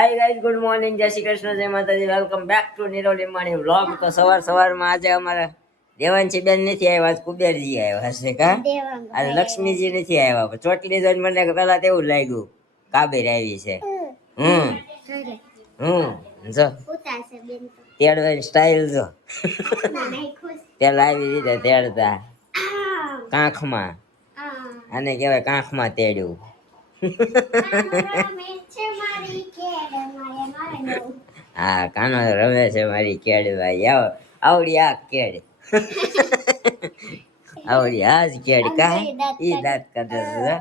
Hi guys, good morning, જય શ્રી કૃષ્ણ, જય માતાજી, વેલકમ બેક ટુ નિરોલી માણી વ્લોગ. તો સવારમાં આજે અમારા દેવાંશી બેન નથી આવ્યા, આજ કુબેરજી આવ્યા હશે કા. આજે લક્ષ્મીજી નથી આવ્યા, પણ ચોટલી જોઈને મને પેલા તો એવું લાગ્યું કાબેર આવી છે. જો તેડવાની સ્ટાઈલ જો પેલા આવી રીતે તેડતા કાંખમાં, આને કહેવાય કાંખમાં તેડ્યું. હા, કાનો રમે છે મારી કેડ ભાઈ. આવડી આ કેડ આવડી આ જ કેડ કા ઈ દાંત કાઢે છે.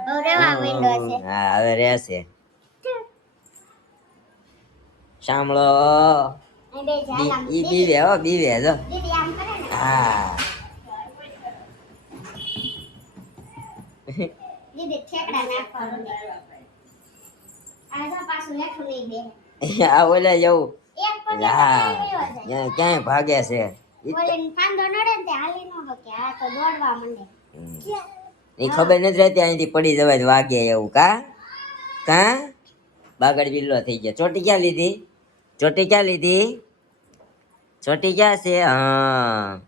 હા, હવે રહેશે. સાંભળો ઈ બીવે હો, બીવે જો. હા આ ઓલા જવું. હા, ક્યાંય ભાગે છે. એ ખબર નથી રહેતી અહીંથી પડી જવાય વાગે એવું કા. કા બાગડ બિલ્લો થઈ ગયા. ચોટી ક્યાં લીધી? ચોટી ક્યાં લીધી? ચોટી ક્યાં છે? હા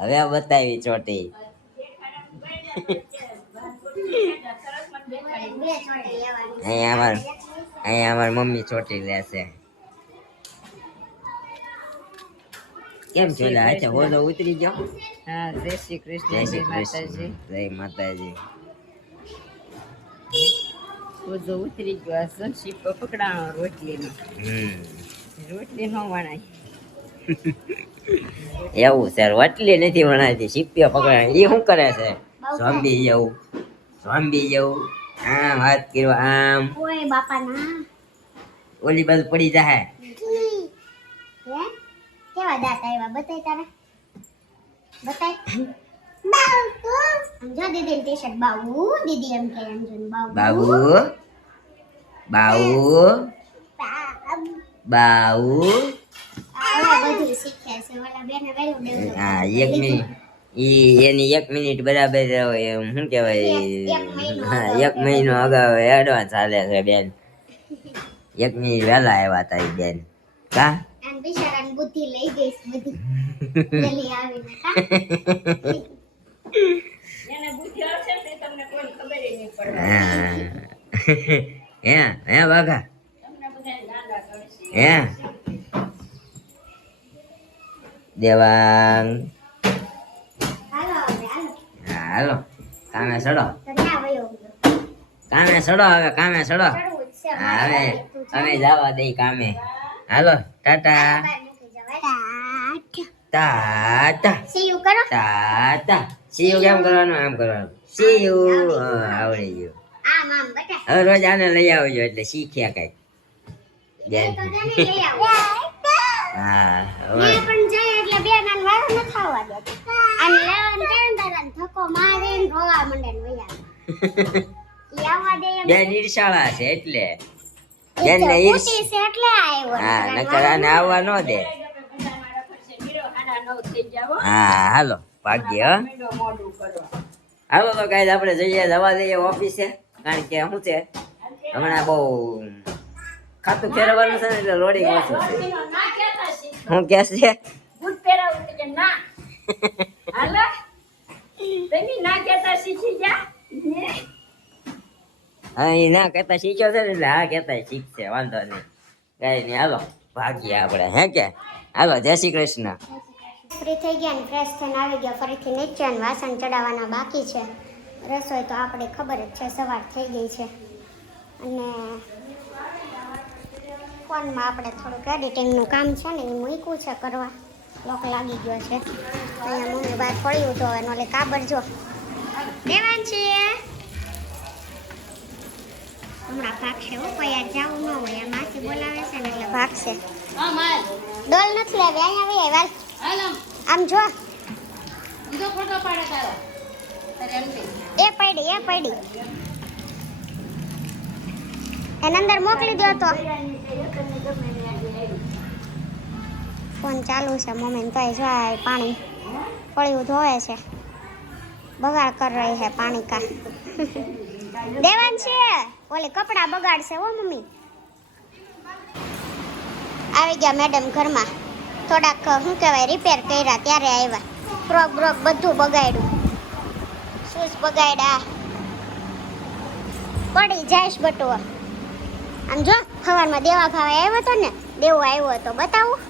હવે બતાવી ચોટી. અહીંયા અમાર મમ્મી ચોટી લેશે. કેમ છો? અચ્છા, હોદો ઉતરી ગયો. હા, જય શ્રી કૃષ્ણ, જય માતાજી. જય માતાજી. હોદો ઉતરી ગયો. આ સંશીપો પકડાણો રોટલીનો. રોટલી નો વણાય. એવું સર, વટલી નથી વણાતી, સીપીઓ પકડાય. એ શું કરે છે? ઝોમ્બી જેવું, ઝોમ્બી જેવું. આમ હાથ કર્યો આમ. ઓય બાપા ના. ઓલી બાજુ પડી જાય. હે કેવા દાંત આવ્યા બતાય તારે? બતાય. બાબુ સમજો દીદી ટી શર્ટ બાબુ દીદી એમ કે સમજો બાબુ બાબુ બાબુ. આ બધું શીખે છે ઓલા બેને વેલું ડેવલપ. હા, 1 મિનિટ. એની 1 મિનિટ બરાબર શું કહેવાય, 1 મહિનો અગાઉ એડવાન્સ હાલે છે બેન. 1 મિનિટ વહેલા આવ્યા તારી બેન કા. અને બિચારાની બુદ્ધિ લઈ ગઈ છે બધી જલ્દી આવીને કા. એને બુદ્ધિ આવશે ને તમને કોઈ ખબર નહીં પડે. હે બાઘા તમને બધાને ગાંડા કરશે. હે દેવાંગ. હાલો હવે હાલો. હા, હાલો કામે સડો. તો ના વયો ગયો. કામે સડો, હવે કામે સડો. ચડવું જ છે હા, મારે. હવે અમે જવા દઈ કામે. હાલો ટાટા બહાર મૂકી જવાય. ટાટા See you કરો. ટાટા. સીયુ કેમ કરવાનું? આમ કરવાનું. સીયુ. આવડી ગયું. આમ આમ બટા. હવે રોજ આને લઈ આવજો એટલે શીખ્યા કઈક. એ તો તને લઈ આવો. હા, મેં હવે પણ જાય એટલે બે નાન વાળો ન ખાવા દે. અને લેવન કેમ તારા ધક્કો મારીને રોવા મંડે ને વયા. ઈ આવવા દે એમ. બેન ઈર્ષાળા છે એટલે. ઈ બેન તો ને મોટી છે એટલે આવ્યો. હા, નકર આને આવવા ન દે. બધા મારા પાસે નીરો 9:30 થઈ જાવ. હા, હાલો ભાગ્ય. હો. મીંડો મોઢું કરવા. હાલો તો ગાઈસ આપણે જવા દઈએ ઓફિસે. કારણ કે શું છે, હમણાં બહુ ખાતું ફેરવવાનું છે ને એટલે લોડિંગ ઓછું છે. ના કહેતા શીખ. શું કે છે? બૂટ પહેરાવું તો કે ના. હાલો. તમે ના કહેતા શીખી જા. હા, એ ના કહેતા શીખ્યો છે ને એટલે હા કહેતા શીખશે, વાંધો નહીં. કઈ નહીં, હાલો ભાગીએ આપણે. હે કે હાલો, જય શ્રી કૃષ્ણ. ફ્રી થઈ ગયા ને ફ્રેશ થઈને આવી ગયા ફરીથી નીચે અને વાસણ ચડાવવાના બાકી છે. રસોઈ તો આપણે ખબર જ છે સવાર થઈ ગઈ છે. અને ફોનમાં આપણે થોડુંક એડિટિંગનું કામ છે ને એ મૂક્યું છે કરવા. લોક લાગી ગયો છે. અહીંયા મમ્મી બહાર પડ્યું તો હવે ઓલે કાબર જો દેવાન છે. હમણાં ભાગશે હો, કોઈ યાર જવું ન હોય. આ માસી બોલાવે છે ને એટલે ભાગશે. હા માર. ડોલ નથી લેવી, અહીંયા આવી વાલ. હાલો. આમ જો બીજો ફોટો પાડે તારો. તારે એમ નહીં. એ પડી એને અંદર મોકલી દો તો. ફોન ચાલુ છે મમ્મી તો જો આ પાણી પડ્યું ધોવે છે. બગાડ કર રહી છે પાણી કા. દેવાન છે ઓલે કપડા બગાડશે હો મમ્મી. આવી ગયા મેડમ ઘરમાં. થોડાક શું કહેવાય રિપેર કર્યા ત્યારે આવ્યા. ફ્રોક બ્રોક બધું બગાડ્યું, શૂઝ બગાડ્યા. પડી જાઈશ બટુઓ. આમ જો સવારમાં દેવા ભાવે આવ્યો હતો ને, દેવો આવ્યો હતો, બતાવું.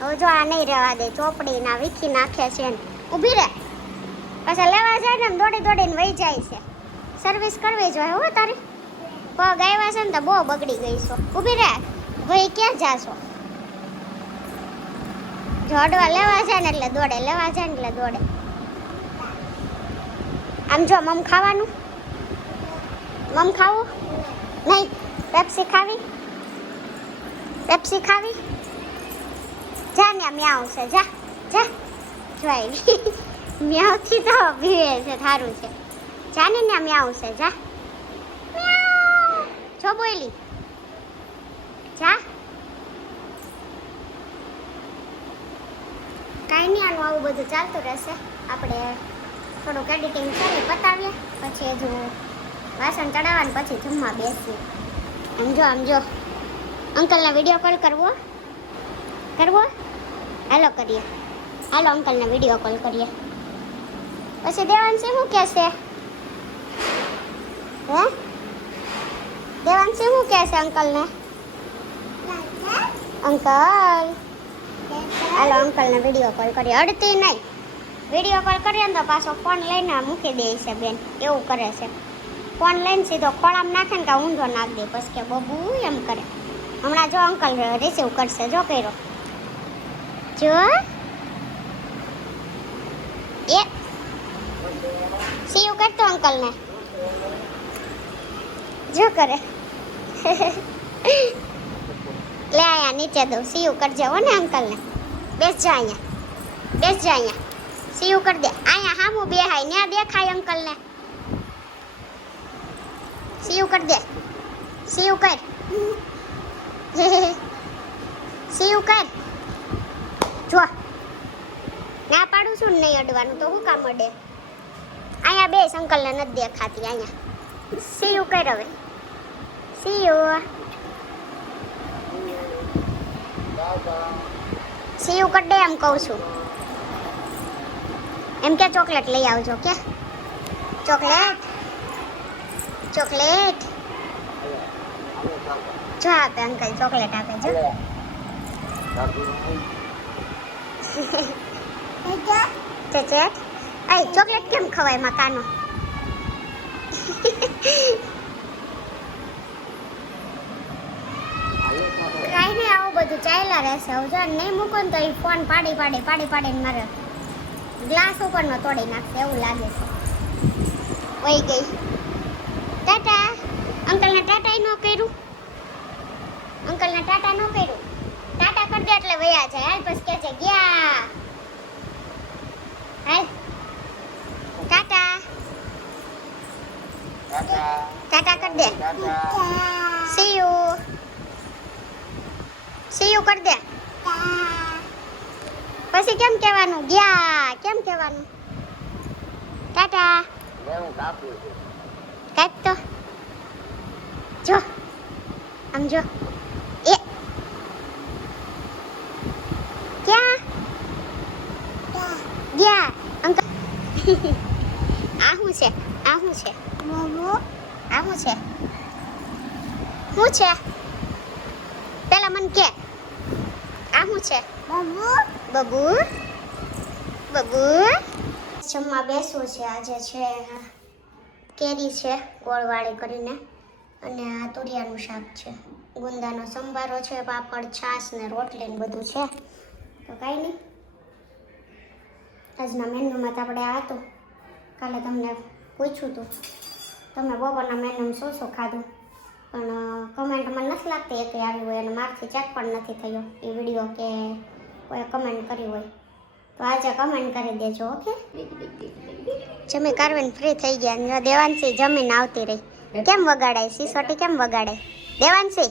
હવે જો આ નહીં રહેવા દે, ચોપડી ના વીખી નાખે છે ને. ઊભી રહે, પાછા લેવા જાય ને દોડી દોડીને વહી જાય છે. સર્વિસ કરવી જોઈએ હો તારી. પગ આવ્યા છે ને તો બહુ બગડી ગઈ છો. ઊભી રહે, ભાઈ ક્યાં જાશો? જોડવા લેવા જાય ને એટલે દોડે, લેવા જાય ને એટલે દોડે. આમ જો મમ ખાવાનું, મમ ખાવું નહીં. પેપ્સી ખાવી, પેપ્સી ખાવી. જા ને મ્યાઉ છે, જા જા. જોઈ મ્યાઉથી તો પીવે છે, સારું છે. જા ને મ્યાઉ છે, જા. જો બોલી જા. કાંઈ નહીં, આનું આવું બધું ચાલતું રહેશે. આપણે થોડુંક એડિટિંગ કરી પતાવીએ, પછી હજુ વાસણ ચડાવવાનું, પછી જમવા બેસીએ. આમ જો અંકલને વિડીયો કોલ કરવો કરવો. હાલો કરીએ, હાલો અંકલને વિડીયો કોલ કરીએ. પછી દેવાંશી શું કહેશે? હે દેવાંશી શું કહેશે અંકલને? અંકલ હાલો અંકલને વિડીયો કોલ કરીએ. અડતી નહીં, વિડીયો કોલ કરીએ ને તો પાછો ફોન લઈને મૂકી દે છે બેન, એવું કરે છે. ફોન લઈને સીધો ખોળામાં નાખે ને કાં ઊંધો નાખ દે, પછી કે બબુ એમ કરે. હમણાં જો અંકલ રિસીવ કરશે, જો કર્યો. જો એ સીવ કરતો અંકલને, જો કરે. લે આયા નીચે દઉં, સીવ કરજે હો ને અંકલને. બેસ જા અહીંયા, બેસ જા અહીંયા, સીવ કરી દે. અહીંયા હામું બેહાય, ન્યા દેખાય અંકલને. સીવ કરી દે, સીવ કર. સીવ કર. જો ના પાડું છું ને નહીં અડવાનું, તો હું કામ અડે? અહીંયા બે અંકલને નથી દેખાતી. અહીંયા સીવ કર હવે, સીવ. સીવ કર દે એમ કહું છું. એમ કે ચોકલેટ લઈ આવજો, કે ચોકલેટ ચોકલેટ. જો આપે અંકલ, ચોકલેટ આપે. જો ચચેટ. અય ચોકલેટ કેમ ખવાય મકાનો? કાંઈ નહીં, આવું બધું ચાલ્યા રહેશે. હવે જો નહીં મૂકો ને તો એ ફોન પાડીને મારે ગ્લાસ ઉપરનો તોડી નાખશે, એવું લાગે છે. વહી ગઈ. ટાટા. અંકલને ટાટા ન કર્યું, અંકલને ટાટા ન કર્યું. ટાટા કરી દે એટલે વયા જાય. હાલ પછી કે છે ગયા. હાલ ટાટા, ટાટા કરી દે. સી યુ, સી યુ કરી દે. પછી કેમ કહેવાનું? ગયા કેમ કહેવાનું? ટાટા કાંઈક તો જો, આમ જો. એ ક્યાં ગયા અંકલ? આ શું છે? આ શું છે? આ શું છે? શું છે? પેલા મને કે આ શું છે? બબુ બબુ. જમવા બેસવું છે. આજે છે કેરી છે ગોળવાળી કરીને, અને આ તુરિયાનું શાક છે, ગુંદાનો સંભારો છે, પાપડ, છાશ ને રોટલી ને બધું છે. તો કાંઈ નહીં, આજના મેન્યુમાં તો આપણે આ હતું. કાલે તમને પૂછ્યું હતું તમે બપોરના મેન્યુમાં શું ખાધું, પણ કમેન્ટમાં નથી લાગતી એક આવી હોય, અને મારથી ચેક પણ નથી થયો એ વિડીયો કે કોઈ કમેન્ટ કરી હોય. તો આજે કમેન્ટ કરી દેજો, ઓકે? જમી કારવીને ફ્રી થઈ ગયા. દેવાંશી જમીને આવતી રહી. કેમ વગાડાય સિસોટી? કેમ વગાડાય દેવાંશી?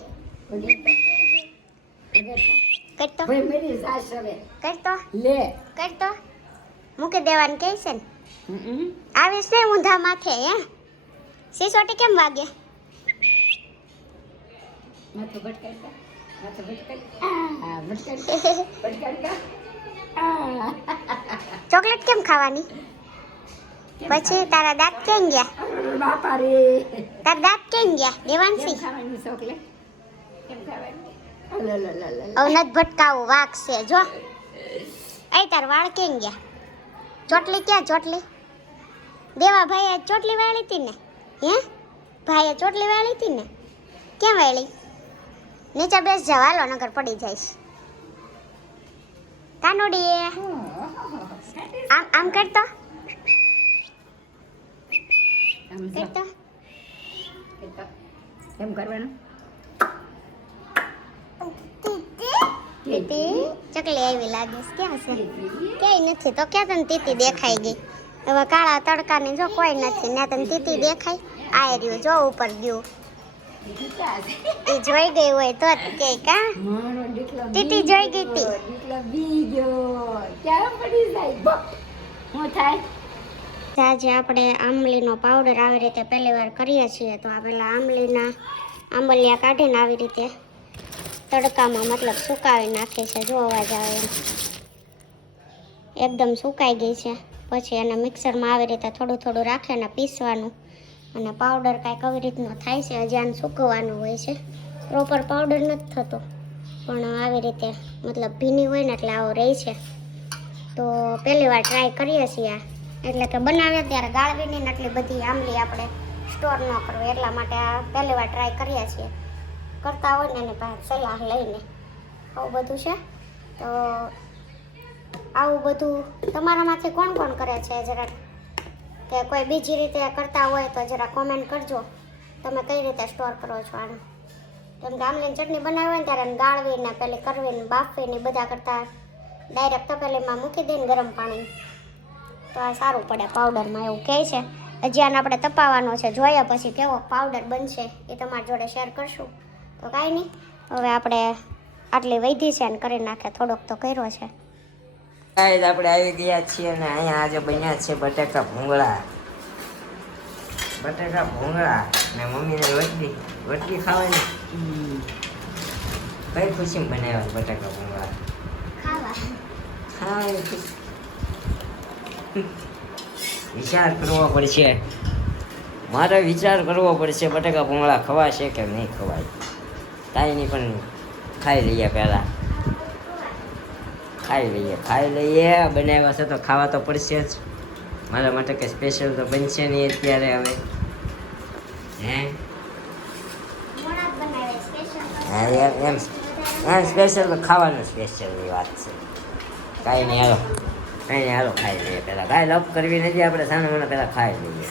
કરતો કરતો કરતો મૂકી દેવાનું કહે છે ને. આવીશ ને ઊંધા માથે. હે સિસોટી કેમ વાગે? હાથે ભટકાડી. ચોકલેટ કેમ ખાવાની? પછી તારા દાંત કેમ ગયા? બાપા રે તારા દાંત કેમ ગયા દેવાંશી? ખાવાની ચોકલેટ કેમ ખાવાની? હવે નથી ભટકાવું, વાઘ છે જો. એ તાર વાળ કેમ ગયા? ચોટલી ક્યાં ચોટલી? દેવા ભાઈએ ચોટલી વાળી હતી ને? હે ભાઈએ ચોટલી વાળી હતી ને? ક્યાં વાળી? નીચે બેસ જાવ, હાલો નગર પડી જઈશ. કાનોડી આમ આમ કરતો કરતો કેમ કરવાનું? તીતી ચકલી આવી લાગે છે. ક્યાં છે? ક્યાંય નથી તો ક્યાં તને તીતી દેખાઈ ગઈ? હવે કાળા તડકાની જો કોઈ નથી ને તને તીતી દેખાય? આ રહ્યું જો ઉપર ગયું. એ જોઈ ગઈ હોય તો જ કે કા તીતી જોઈ ગઈ તી. બીજો ક્યાં પડી જાય? શું થાય? આજે આપણે આંબલીનો પાવડર આવી રીતે પહેલી વાર કરીએ છીએ તો આ પેલા આંબલિયા કાઢીને આવી રીતે તડકામાં મતલબ સુકાવી નાખી છે. જો અવાજ આવે એમ એકદમ સુકાઈ ગઈ છે. પછી એને મિક્સરમાં આવી રીતે થોડું થોડું રાખીને પીસવાનું અને પાવડર કાંઈક આવી રીતનો થાય છે. હજી આને સૂકવવાનું હોય છે, પ્રોપર પાવડર નથી થતો પણ આવી રીતે મતલબ ભીની હોય ને એટલે આવો રહે છે. તો પહેલી વાર ટ્રાય કરીએ છીએ આ, એટલે કે બનાવીએ ત્યારે ગાળવી નહીં ને એટલી બધી આંબલી આપણે સ્ટોર ન કરવી એટલા માટે આ પહેલી વાર ટ્રાય કરીએ છીએ. કરતા હોય ને એની પાસે સલાહ લઈને આવું બધું છે. તો આવું બધું તમારામાંથી કોણ કોણ કરે છે જરાક, કે કોઈ બીજી રીતે કરતા હોય તો જરા કોમેન્ટ કરજો તમે કઈ રીતે સ્ટોર કરો છો આને. કેમ કે આમલીની ચટણી બનાવી હોય ને ત્યારે એને ગાળવીને પેલી કરવીને બાફવીને બધા કરતાં ડાયરેક્ટ તપેલીમાં મૂકી દઈને ગરમ પાણી તો આ સારું પડે પાવડરમાં એવું કહે છે. હજી આને આપણે તપાવવાનો છે, જોઈએ પછી કેવો પાવડર બનશે એ તમારી જોડે શેર કરશું. તો કાંઈ નહીં, હવે આપણે આટલી વૈધી છે અને કરી નાખે થોડોક તો કર્યો છે. ગાઈસ આપણે આવી ગયા છીએ અને અહીંયા આજે બન્યા છે બટાકા ભૂંગળા ને મમ્મીને રોટલી ખાવાની. કઈ ખુશીમાં બનાવ્યા બટાકા ભૂંગળા? ખાવાની ખુશી. વિચાર કરવો પડશે, મારે વિચાર કરવો પડશે બટાકા ભૂંગળા ખવાશે કે નહીં ખવાય. કાંઈ નહીં પણ ખાઈ લઈએ પહેલાં, ખાઈ લઈએ. બનાવ્યા છે તો ખાવા તો પડશે જ. મારા માટે કે સ્પેશિયલ તો બનશે નહીં અત્યારે. હવે એમ સ્પેશિયલ તો ખાવાનું સ્પેશિયલની વાત છે. કાંઈ નહીં હાલો ખાઈ લઈએ પહેલાં. કાંઈ લપ કરવી નથી આપણે, સામે મને પહેલાં ખાઈ લઈએ.